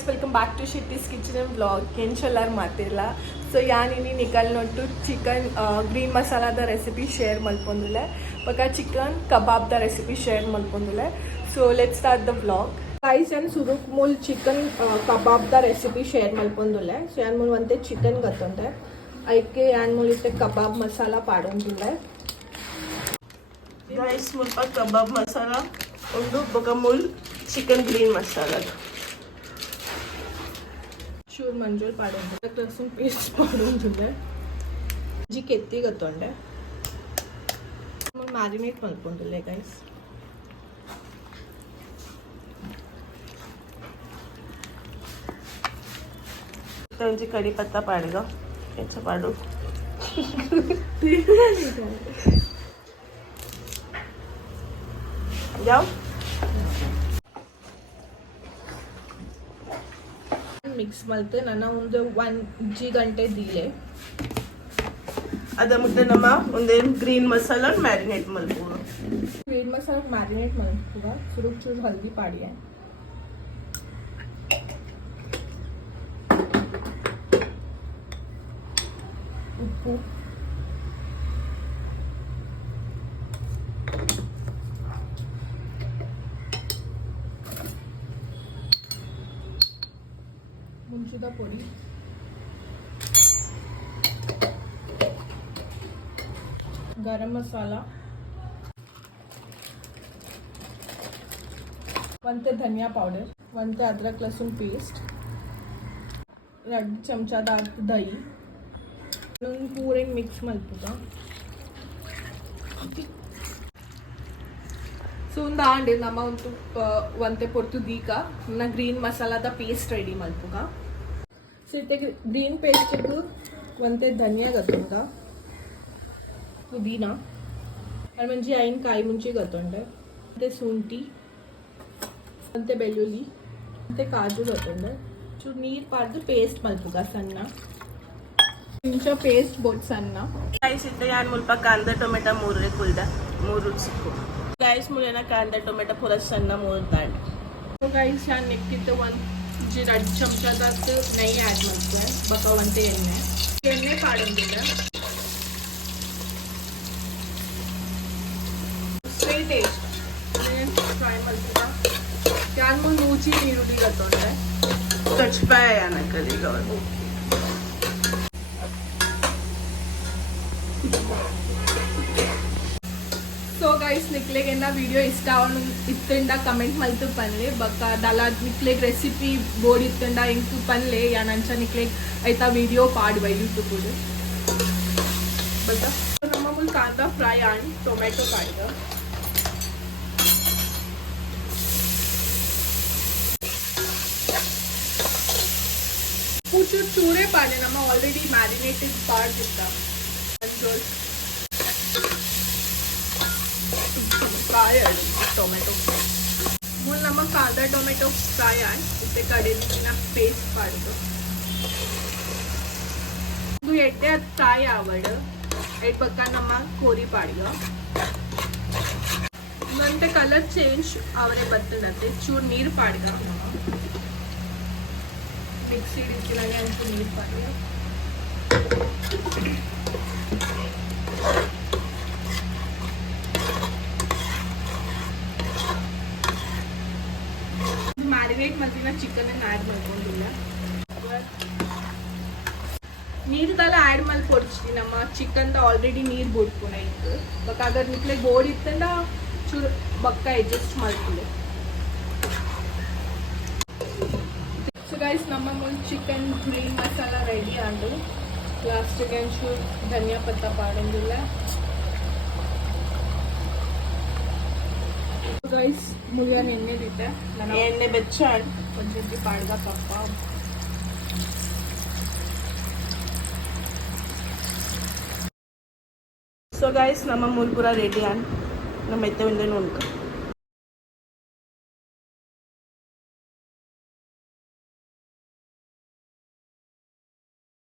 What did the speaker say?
guys welcome back to Shetty's kitchen and vlog ಕೆಂಚೆಲ್ಲರೂ ಮಾತಿಲ್ಲ so ಯಾನಿನಿ ನಿಕಲ್ ನೋಟು ಚಿಕನ್ ಗ್ರೀನ್ ಮಸಾಲಾದ ರೆಸಿಪಿ ಶೇರ್ ಮಲ್ಪೊಂದುಲೆ ಬೊಕ ಚಿಕನ್ ಕಬಾಬ್ದ ರೆಸಿಪಿ ಶೇರ್ ಮಲ್ಪೊಂದುಲೆ so let start the vlog guys ಏನು ಸುರುಕ್ ಮೂಲ್ ಚಿಕನ್ ಕಬಾಬ್ದ ರೆಸಿಪಿ ಶೇರ್ ಮಲ್ಪೊಂದುಲೆ ಸೊ ಯಾನ್ ಮೂಲ್ ಒಂತೆ ಚಿಕನ್ ಗತ್ತೊಂದೆ ಐಕೆ ಯಾನ್ ಮೂಲ್ ಇತ್ತೆ ಕಬಾಬ್ ಮಸಾಲ ಪಾಡೊಂದುಲೆ ಗೈಸ್ ಮುಲ್ಪ ಕಬಾಬ್ ಮಸಾಲ ಒಂದು ಬೊಕ ಮೂಲ್ ಚಿಕನ್ ಗ್ರೀನ್ ಮಸಾಲ ಚೂರು ಮಂಜೂರು ಪಾಡೊಂದುಲೆ ಲಸೂನ್ ಪೇಸ್ಟ್ ಪಾಡೊಂದುಲೆ ಜಿ ಕೆತ್ತಿ ಗತ್ತೊಂಡೆ ಮ್ಯಾರಿನೇಟ್ ಮಲ್ಪೊಂದುಲೆ ಗೈಸ್ ಒಂಜಿ ಕಡಿ ಪತ್ತ ಪಾಡಿಗ ಹೆಚ್ಚ ಪಾಡು ಯಾವ ಮಿಕ್ಸ್ ಮಲ್ತು ನನ್ನ ಒಂದು 1 ಗಂಟೆ ದೀಲೆ ಅದ ಮುದ್ದೆ ನಮ್ಮ ಒಂದೇ ಗ್ರೀನ್ ಮಸಾಲ ಮ್ಯಾರಿನೇಟ್ ಮಲ್ಪುಡು ಗ್ರೀನ್ ಮಸಾಲ ಮ್ಯಾರಿನೇಟ್ ಮಲ್ಪುಗ ಸುರುಕ್ ಚೂರು ಹಲ್ದಿ ಪಾಡಿಯೆ ಉಪ್ಪು ಮುಂಚಿದ ಪೊಡಿ ಗರಂ ಮಸಾಲ ಒಂತೆ ಧನಿಯಾ ಪೌಡರ್ ಒಂತೆ ಅದ್ರಕ್ ಲಸೂನ್ ಪೇಸ್ಟ್ 2 ಚಮಚದ ದಹಿ पूरे मिक्स मल्पुगा ಸೊ ಒಂದು ಆಂಡೆ ನಮ್ಮ ಒಂದು ಒಂತೆ ಪೊರ್ತು ದೀಕ ನನ್ನ ಗ್ರೀನ್ ಮಸಾಲಾದ ಪೇಸ್ಟ್ ರೆಡಿ ಮಲ್ಪುಗ ಸೊ ಇತ್ತೆ ಗ್ರೀನ್ ಪೇಸ್ಟಿಗೂ ಒಂತೆ ಧನಿಯಾ ಗತ್ತೊಂಡ ಪುದೀನ ಅದು ಮಂಜಿ ಐನ್ ಕಾಯಿ ಮುಂಚೆ ಗತ್ತೊಂಡೆ ಮತ್ತೆ ಶುಂಠಿ ಒಂತೆ ಬೆಳ್ಳುಳ್ಳಿ ಮತ್ತೆ ಕಾಜು ಗತ್ತೊಂಡೆ ಚೂರು ನೀರು ಪಾಡ್ದು ಪೇಸ್ಟ್ ಮಲ್ಪುಗ ಸಣ್ಣ ಇಂಚ ಪೇಸ್ಟ್ ಬೋಟ್ ಸಣ್ಣ ಗೈಸ್ ಇತ್ತೆ ಯಾನ್ ಮುಲ್ಪ ಕಾಂದ ಟೊಮೆಟೊ ಮೂರೇ ಕುಲ್ದ ಮೂರು ಸಿಕ್ಕು ಗೈಸ್ ಮುಲೇನ ಕಾಂದ ಟೊಮೆಟೊ ಪೂರ ಸಣ್ಣ ಮೂರು ದಾಂಡ್ ಸೊ ಗೈಸ್ ನಾನು ನೆಕ್ಕಿತ್ತು ಒಂದು 2 ಚಮಚದ ನೆಯ್ಯಿ ಆ್ಯಡ್ ಮಾಡ್ತೇವೆ ಬಕ ಒಂತೆ ಎಣ್ಣೆ ಪಾಡೊಂದಿಲ್ಲ ಸ್ಟ್ರೈಟ್ ಟೇಸ್ಟ್ ಫ್ರೈ ಮಾಡ್ತೀರಾ ಯಾನ್ ಮುಂದೆ ಊಚಿ ಈರುಳ್ಳಿ ಗತ್ತೊಂಡೆ ಕಚ್ಪಾಯ ಯಾನಕ್ಕದೀಗ ಅವರು ಸೊ ಗೈಸ್ ನಿಕ್ಲೆಗೆ ವಿಡಿಯೋ ಇಷ್ಟ ಇತ್ತಂಡ ಕಮೆಂಟ್ ಮಲ್ತು ಪನ್ಲೆ ಬಕ್ಕ ದಲ ನಿಕ್ಲೆಗ್ ರೆಸಿಪಿ ಬೋರ್ಡ್ ಇತ್ತಂಡ ಇಂಕು ಪನ್ಲೆ ಯಾನಂಚ ನಿಕ್ಲೆಗ್ ಐತಾ ವಿಡಿಯೋ ಪಾಡುವ ಯೂಟ್ಯೂಬ್ ಬತ್ತ ನಮ್ಮ ಮುಲ್ ಕಾಂದ ಫ್ರೈ ಆ್ಯಂಡ್ ಟೊಮೆಟೊ ಪಾಡಿದ ಚೂರೇ ಪಾಡೆ ನಮ್ಮ ಆಲ್ರೆಡಿ ಮ್ಯಾರಿನೇಟೆಡ್ ಪಾಡ್ದಿತ್ತ ಮಂಜೋಲ್ ಫ್ರೈ ಆಗಿ ಟೊಮೆಟೊ ಮೂಲ್ ನಮ್ಮ ಕಾಂದ ಟೊಮೆಟೊ ಫ್ರೈ ಆಗಿ ಇತ್ತೆ ಕಡೆನ ಪೇಸ್ಟ್ ಪಾಡ್ದು ಇದು ಎಡ್ಡೆ ಅದು ಫ್ರೈ ಆವಡ್ ಎಡ್ ಬಕ್ಕ ನಮ್ಮ ಕೋರಿ ಪಾಡಿಗ ನಂತೆ ಕಲರ್ ಚೇಂಜ್ ಅವರೇ ಬರ್ತಡತ್ತೆ ಚೂರು ನೀರು ಪಾಡಿಗ ಮಿಕ್ಸಿ ಇಡ್ತೀನಿ ಅಂತ ನೀರು ಪಾಡಿಗ ಮ್ಯಾರಿನೇಟ್ ಮಾಡ್ತೀನಿ ಚಿಕನ್ ಆ್ಯಡ್ ಮಾಡ್ಕೊಂಡಿಲ್ಲ ನೀರ್ದೆಲ್ಲ ಆ್ಯಡ್ ಮಾಡಿ ಕೊಡ್ತೀನಿ ನಮ್ಮ ಚಿಕನ್ದ ಆಲ್ರೆಡಿ ನೀರು ಬಿಡ್ಕೊಣ ಇತ್ತು ಬಟ್ ಅದ್ರ ನಿಕ್ಲೆ ಬೋರ್ಡ್ ಇತ್ತಂದ ಚೂರು ಬಕ್ಕ ಅಡ್ಜಸ್ಟ್ ಮಾಡ್ತೀನಿ ಸೊ ಗೈಸ್ ನಮ್ಮ ಮುಂದೆ ಚಿಕನ್ ಗ್ರೀನ್ ಮಸಾಲ ರೆಡಿ ಆದು ಲಾಸ್ಟಿಗೆ ಒಂಚೂರು ಧನಿಯಾ ಪತ್ತ ಪಾಡೋದಿಲ್ಲ ಗೈಸ್ ಮುಳಿಯನ್ ಎಣ್ಣೆ ದಿತ್ತೆ ಎಣ್ಣೆ ಬೆಚ್ಚಾಡ್ ಒಂಚೂರು ಪಾಡ್ದ ಪಪ್ಪ ಸೊ ಗೈಸ್ ನಮ್ಮ ಮೂಲ್ ಪೂರ ರೆಡಿ ಆನ್ ನಮ್ಮ ಎತ್ತೆ ಒಂದೇ ನೋಡ್ಕ